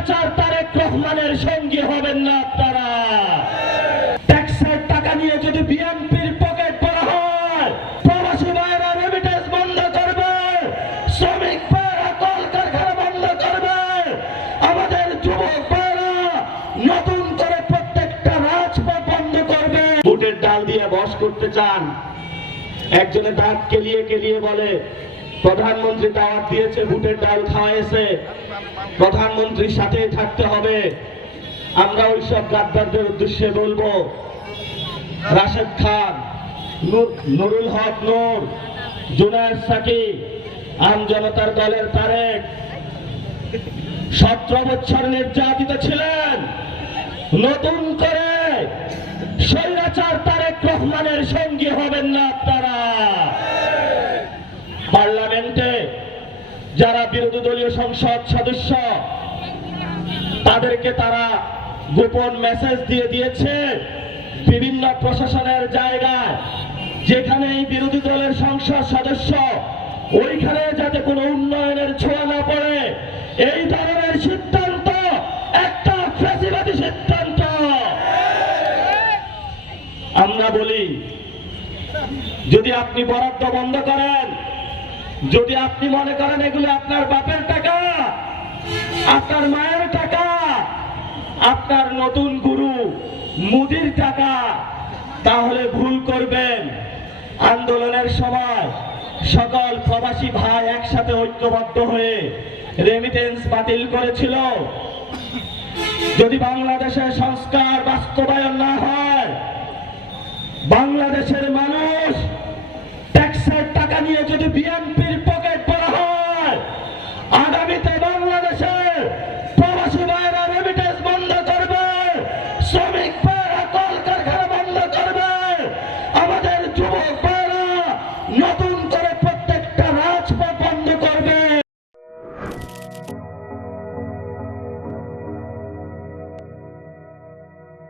স্বৈরাচার তারেক রহমানের সঙ্গী হবেন না আপনারা। ট্যাক্সের টাকা নিয়ে যদি বিএনপির পকেট ভরা হয়, প্রবাসী ভাইয়েরা রেমিটেন্স বন্ধ করবে, শ্রমিক ভাইয়েরা কলকারখানা বন্ধ করবে, আমাদের যুবক ভাইয়েরা নতুন করে প্রত্যেকটা রাজপথ বন্ধ করবে। বুটের ডাল দিয়ে বস করতে চান। একজনে দাঁত কেলিয়ে কেলিয়ে বলে প্রধানমন্ত্রী দাওয়াত দিয়েছে, বুটের ডাল খাওয়াইছে, প্রধানমন্ত্রীর সাথে থাকতে হবে। আমরা ওইসব গাদ্দারদের উদ্দেশ্যে বলবো, রাশেদ খান, নুরুল হক নূর, জুনায়েদ সাকি, আমজনতার দলের তারেক 17 বছর নির্যাতিত ছিলেন। নতুন করে স্বৈরাচার তারেক রহমানের সঙ্গী হবেন না আপনারা। পার্লামেন্টে যারা বিরোধী দলীয় সংসদ সদস্য, তাদেরকে তারা গোপন মেসেজ দিয়ে দিয়েছে বিভিন্ন প্রশাসনের জায়গায়, যেখানে এই বিরোধী দলের সংসদ সদস্য, ওইখানে যাতে কোনো উন্নয়নের ছোঁয়া না পড়ে। এই ধরনের সিদ্ধান্ত একটা ফ্যাসিবাদী সিদ্ধান্ত। আমরা বলি, যদি আপনি বরাদ্দ বন্ধ করেন, যদি আপনি মনে করেন এগুলো আপনার বাপের টাকা, আপনার মায়ের টাকা, আপনার নতুন গুরু মোদির টাকা, তাহলে ভুল করবেন। আন্দোলনের সময় সকল প্রবাসী ভাই একসাথে ঐক্যবদ্ধ হয়ে রেমিটেন্স বাতিল করেছিল। যদি বাংলাদেশের সংস্কার বাস্তবায়ন না হয়, বাংলাদেশের মানুষ ট্যাক্সের টাকা নিয়ে যদি বিএনপি